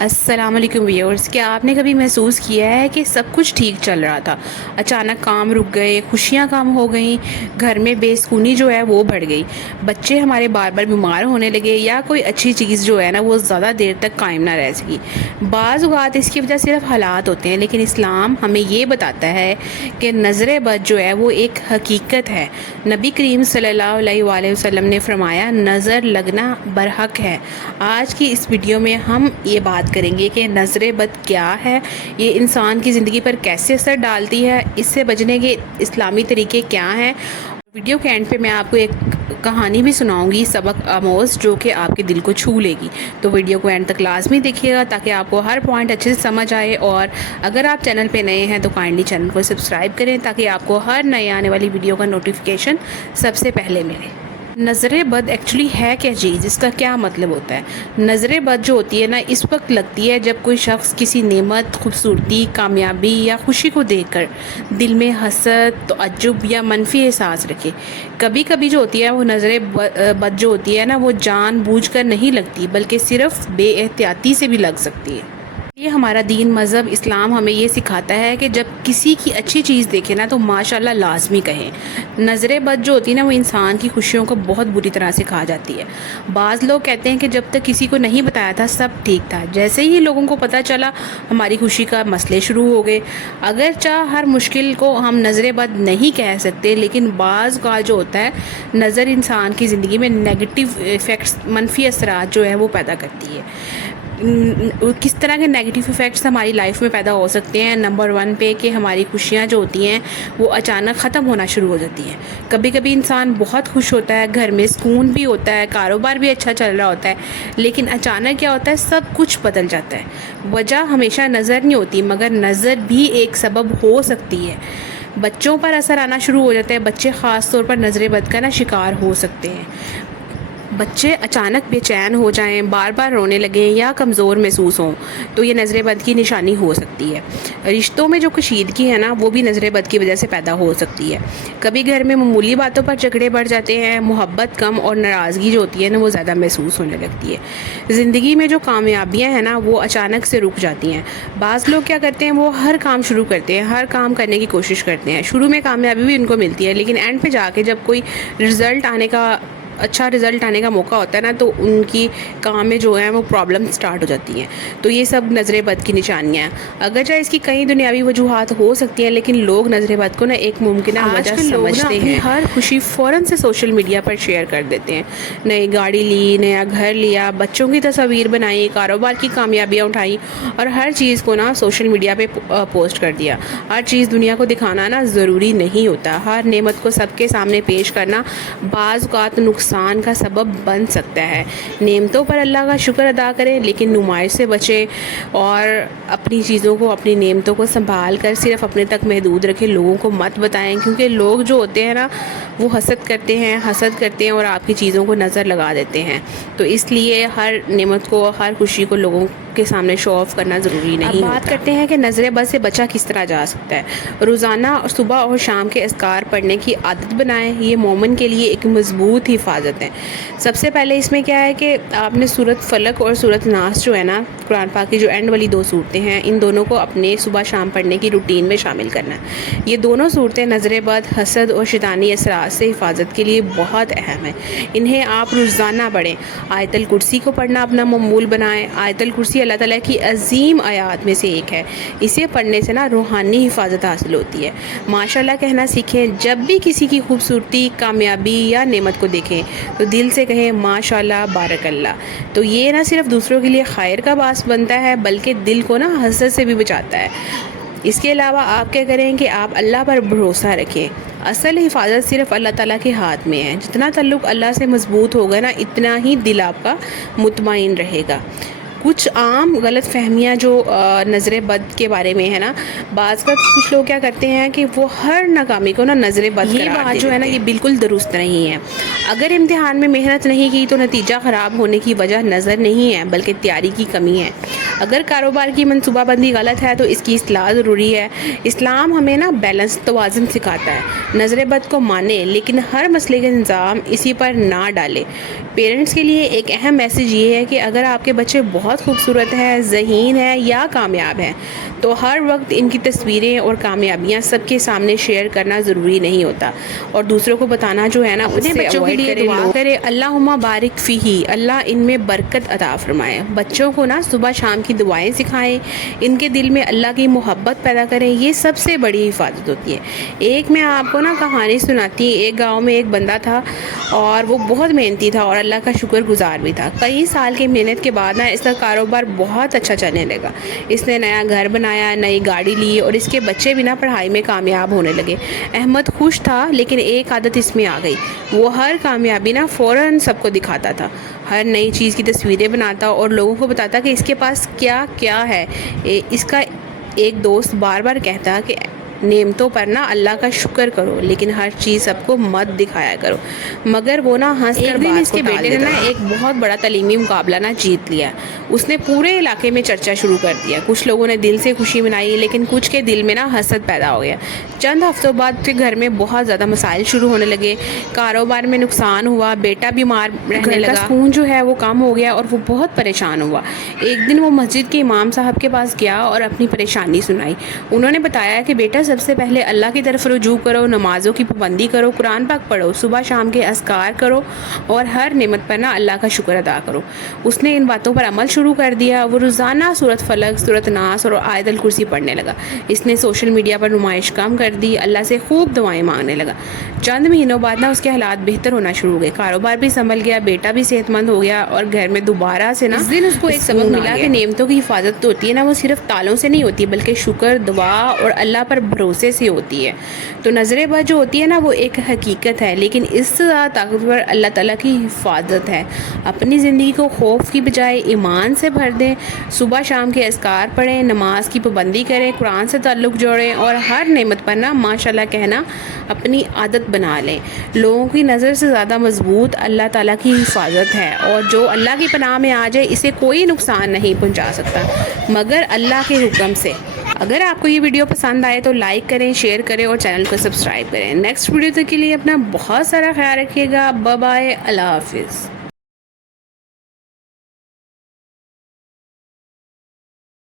السلام علیکم ویورز، کیا آپ نے کبھی محسوس کیا ہے کہ سب کچھ ٹھیک چل رہا تھا، اچانک کام رک گئے، خوشیاں کم ہو گئیں، گھر میں بے سکونی جو ہے وہ بڑھ گئی، بچے ہمارے بار بار بیمار ہونے لگے یا کوئی اچھی چیز جو ہے نا وہ زیادہ دیر تک قائم نہ رہ سکی؟ بعض اوقات اس کی وجہ صرف حالات ہوتے ہیں، لیکن اسلام ہمیں یہ بتاتا ہے کہ نظر بد جو ہے وہ ایک حقیقت ہے۔ نبی کریم صلی اللہ علیہ وآلہ وسلم نے فرمایا، نظر لگنا برحق ہے۔ آج کی اس ویڈیو میں ہم یہ بات کریں گے کہ نظر بد کیا ہے، یہ انسان کی زندگی پر کیسے اثر ڈالتی ہے، اس سے بچنے کے اسلامی طریقے کیا ہیں۔ ویڈیو کے اینڈ پہ میں آپ کو ایک کہانی بھی سناؤں گی سبق آموز، جو کہ آپ کے دل کو چھو لے گی۔ تو ویڈیو کو اینڈ تک لازمی دیکھیے گا تاکہ آپ کو ہر پوائنٹ اچھے سے سمجھ آئے، اور اگر آپ چینل پہ نئے ہیں تو کائنڈلی چینل کو سبسکرائب کریں تاکہ آپ کو ہر نئے آنے والی ویڈیو کا نوٹیفیکیشن سب سے پہلے ملے۔ نظر بد ایکچولی ہے کیا چیز، اس کا کیا مطلب ہوتا ہے؟ نظر بد جو ہوتی ہے نا، اس وقت لگتی ہے جب کوئی شخص کسی نعمت، خوبصورتی، کامیابی یا خوشی کو دیکھ کر دل میں حسد، تعجب یا منفی احساس رکھے۔ کبھی کبھی جو ہوتی ہے وہ نظر بد جو ہوتی ہے نا وہ جان بوجھ کر نہیں لگتی، بلکہ صرف بے احتیاطی سے بھی لگ سکتی ہے۔ یہ ہمارا دین مذہب اسلام ہمیں یہ سکھاتا ہے کہ جب کسی کی اچھی چیز دیکھے نا تو ماشاءاللہ لازمی کہیں۔ نظر بد جو ہوتی ہے نا وہ انسان کی خوشیوں کو بہت بری طرح سے کھا جاتی ہے۔ بعض لوگ کہتے ہیں کہ جب تک کسی کو نہیں بتایا تھا سب ٹھیک تھا، جیسے ہی لوگوں کو پتہ چلا ہماری خوشی کا مسئلے شروع ہو گئے۔ اگرچہ ہر مشکل کو ہم نظر بد نہیں کہہ سکتے، لیکن بعض کا جو ہوتا ہے نظر انسان کی زندگی میں نیگیٹو ایفیکٹس، منفی اثرات جو ہے وہ پیدا کرتی ہے۔ کس طرح کے نیگیٹو ایفیکٹس ہماری لائف میں پیدا ہو سکتے ہیں؟ نمبر 1 پہ کہ ہماری خوشیاں جو ہوتی ہیں وہ اچانک ختم ہونا شروع ہو جاتی ہیں۔ کبھی کبھی انسان بہت خوش ہوتا ہے، گھر میں سکون بھی ہوتا ہے، کاروبار بھی اچھا چل رہا ہوتا ہے، لیکن اچانک کیا ہوتا ہے سب کچھ بدل جاتا ہے۔ وجہ ہمیشہ نظر نہیں ہوتی، مگر نظر بھی ایک سبب ہو سکتی ہے۔ بچوں پر اثر آنا شروع ہو جاتا ہے، بچے خاص طور پر نظر بد کا نا شکار ہو سکتے ہیں۔ بچے اچانک بے چین ہو جائیں، بار بار رونے لگیں یا کمزور محسوس ہوں تو یہ نظر بد کی نشانی ہو سکتی ہے۔ رشتوں میں جو کشیدگی ہے نا وہ بھی نظر بد کی وجہ سے پیدا ہو سکتی ہے۔ کبھی گھر میں معمولی باتوں پر جھگڑے بڑھ جاتے ہیں، محبت کم اور ناراضگی جو ہوتی ہے نا وہ زیادہ محسوس ہونے لگتی ہے۔ زندگی میں جو کامیابیاں ہیں نا وہ اچانک سے رک جاتی ہیں۔ بعض لوگ کیا کرتے ہیں، وہ ہر کام شروع کرتے ہیں، ہر کام کرنے کی کوشش کرتے ہیں، شروع میں کامیابی بھی ان کو ملتی ہے، لیکن اینڈ پہ جا کے جب کوئی اچھا رزلٹ آنے کا موقع ہوتا ہے نا تو ان کی کام میں جو ہے وہ پرابلم سٹارٹ ہو جاتی ہیں۔ تو یہ سب نظر بد کی نشانیاں ہیں۔ اگرچہ اس کی کئی دنیاوی وجوہات ہو سکتی ہیں، لیکن لوگ نظر بد کو نا ایک ممکنہ وجہ سمجھتے ہیں۔ ہر خوشی فوراً سے سوشل میڈیا پر شیئر کر دیتے ہیں۔ نئی گاڑی لی، نیا گھر لیا، بچوں کی تصاویر بنائی، کاروبار کی کامیابیاں اٹھائیں اور ہر چیز کو نا سوشل میڈیا پہ پوسٹ کر دیا۔ ہر چیز دنیا کو دکھانا نا ضروری نہیں ہوتا۔ ہر نعمت کو سب کے سامنے پیش کرنا بعض اوقات نقصان کا سبب بن سکتا ہے۔ نعمتوں پر اللہ کا شکر ادا کریں، لیکن نمائش سے بچیں اور اپنی چیزوں کو، اپنی نعمتوں کو سنبھال کر صرف اپنے تک محدود رکھیں، لوگوں کو مت بتائیں، کیونکہ لوگ جو ہوتے ہیں نا وہ حسد کرتے ہیں اور آپ کی چیزوں کو نظر لگا دیتے ہیں۔ تو اس لیے ہر نعمت کو، ہر خوشی کو لوگوں کے سامنے شو آف کرنا ضروری نہیں ہوتا۔ بات کرتے ہیں کہ نظر بد سے بچا کس طرح جا سکتا ہے۔ روزانہ صبح اور شام کے اذکار پڑھنے کی عادت بنائیں، یہ مومن کے لیے ایک مضبوط حفاظت ہے۔ سب سے پہلے اس میں کیا ہے کہ آپ نے سورۃ فلق اور سورۃ ناس جو ہے نا قرآن پاک کی جو اینڈ والی 2 صورتیں ہیں، ان دونوں کو اپنے صبح شام پڑھنے کی روٹین میں شامل کرنا ہے۔ یہ دونوں صورتیں نظر بد، حسد اور شیطانی اثرات سے حفاظت کے لیے بہت اہم ہیں۔ انہیں آپ روزانہ پڑھیں۔ آیت الکرسی کو پڑھنا اپنا معمول بنائیں۔ آیت الکرسی اللہ تعالیٰ کی عظیم آیات میں سے ایک ہے۔ اسے پڑھنے سے نا روحانی حفاظت حاصل ہوتی ہے۔ ماشاءاللہ کہنا سیکھیں۔ جب بھی کسی کی خوبصورتی، کامیابی یا نعمت کو دیکھیں تو دل سے کہیں ماشاءاللہ، بارک اللہ۔ تو یہ نہ صرف دوسروں کے لیے خیر کا باعث بنتا ہے بلکہ دل کو نا حسد سے بھی بچاتا ہے۔ اس کے علاوہ آپ کیا کریں کہ آپ اللہ پر بھروسہ رکھیں۔ اصل حفاظت صرف اللہ تعالیٰ کے ہاتھ میں ہے۔ جتنا تعلق اللہ سے مضبوط ہوگا نا اتنا ہی دل آپ کا مطمئن رہے گا۔ کچھ عام غلط فہمیاں جو نظر بد کے بارے میں ہے نا، بعض کا کچھ لوگ کیا کرتے ہیں کہ وہ ہر ناکامی کو نا نظر بد قرار دیتے ہیں۔ یہ بات جو ہے نا یہ بالکل درست نہیں ہے۔ اگر امتحان میں محنت نہیں کی تو نتیجہ خراب ہونے کی وجہ نظر نہیں ہے بلکہ تیاری کی کمی ہے۔ اگر کاروبار کی منصوبہ بندی غلط ہے تو اس کی اصلاح ضروری ہے۔ اسلام ہمیں نا بیلنس، توازن سکھاتا ہے۔ نظر بد کو مانے لیکن ہر مسئلے کا انتظام اسی پر نہ ڈالے۔ پیرنٹس کے لیے ایک اہم میسیج یہ ہے کہ اگر آپ کے بچے بہت خوبصورت ہیں، ذہین ہیں یا کامیاب ہیں تو ہر وقت ان کی تصویریں اور کامیابیاں سب کے سامنے شیئر کرنا ضروری نہیں ہوتا، اور دوسروں کو بتانا جو ہے نا اپنے بچوں کے لیے دعا کرے، اللہم بارک فیہ، اللہ ان میں برکت عطا فرمائے۔ بچوں کو نا صبح شام کی دعائیں سکھائیں، ان کے دل میں اللہ کی محبت پیدا کریں، یہ سب سے بڑی حفاظت ہوتی ہے۔ ایک میں آپ کو نا کہانی سناتی، ایک گاؤں میں ایک بندہ تھا اور وہ بہت محنتی تھا اور اللہ کا شکر گزار بھی تھا۔ کئی سال کی محنت کے بعد نا اس کا کاروبار بہت اچھا چلنے لگا۔ اس نے نیا گھر بنایا، نئی گاڑی لی اور اس کے بچے بھی نا پڑھائی میں کامیاب ہونے لگے۔ احمد خوش تھا لیکن ایک عادت اس میں آ گئی، وہ ہر کامیابی نا فوراً سب کو دکھاتا تھا، ہر نئی چیز کی تصویریں بناتا اور لوگوں کو بتاتا کہ اس کے پاس کیا کیا ہے۔ اس کا ایک دوست بار بار کہتا کہ نعمتوں پر نا اللہ کا شکر کرو لیکن ہر چیز سب کو مت دکھایا کرو، مگر وہ نا ہنس کر بات اس کے بیٹے نے نا ایک بہت بڑا تعلیمی مقابلہ نا جیت لیا۔ اس نے پورے علاقے میں چرچا شروع کر دیا، کچھ لوگوں نے دل سے خوشی منائی لیکن کچھ کے دل میں نا حسد پیدا ہو گیا۔ چند ہفتوں بعد پھر گھر میں بہت زیادہ مسائل شروع ہونے لگے، کاروبار میں نقصان ہوا، بیٹا بیمار رہنے لگا، سکون جو ہے وہ کم ہو گیا اور وہ بہت پریشان ہوا۔ ایک دن وہ مسجد کے امام صاحب کے پاس گیا اور اپنی پریشانی سنائی۔ انہوں نے بتایا کہ بیٹا سب سے پہلے اللہ کی طرف رجوع کرو، نمازوں کی پابندی کرو، قرآن پاک پڑھو، صبح شام کے اذکار کرو اور ہر نعمت پر نا اللہ کا شکر ادا کرو۔ اس نے ان باتوں پر عمل شروع کر دیا، وہ روزانہ سورۃ فلق، سورۃ ناس اور آیت الکرسی پڑھنے لگا۔ اس نے سوشل میڈیا پر نمائش کم کر دی، اللہ سے خوب دعائیں مانگنے لگا۔ چند مہینوں بعد نا اس کے حالات بہتر ہونا شروع ہو گئے، کاروبار بھی سنبھل گیا، بیٹا بھی صحت مند ہو گیا اور گھر میں دوبارہ سے نا اس دن اس کو ایک سبق ملا کہ نعمتوں کی حفاظت ہوتی ہے نا وہ صرف تالوں سے نہیں ہوتی بلکہ شکر، دعا اور اللہ پر بھروسے سے ہوتی ہے۔ تو نظر بد جو ہوتی ہے نا وہ ایک حقیقت ہے لیکن اس سے زیادہ طاقتور اللہ تعالیٰ کی حفاظت ہے۔ اپنی زندگی کو خوف کی بجائے ایمان سے بھر دیں، صبح شام کے اذکار پڑھیں، نماز کی پابندی کریں، قرآن سے تعلق جوڑیں اور ہر نعمت پر نا ماشاءاللہ کہنا اپنی عادت بنا لیں۔ لوگوں کی نظر سے زیادہ مضبوط اللہ تعالیٰ کی حفاظت ہے، اور جو اللہ کی پناہ میں آ جائے اسے کوئی نقصان نہیں پہنچا سکتا مگر اللہ کے حکم سے۔ اگر آپ کو یہ ویڈیو پسند آئے تو لائک کریں، شیئر کریں اور چینل کو سبسکرائب کریں۔ نیکسٹ ویڈیو تک کے لیے اپنا بہت سارا خیال رکھیے گا۔ بائے بائے، اللہ حافظ۔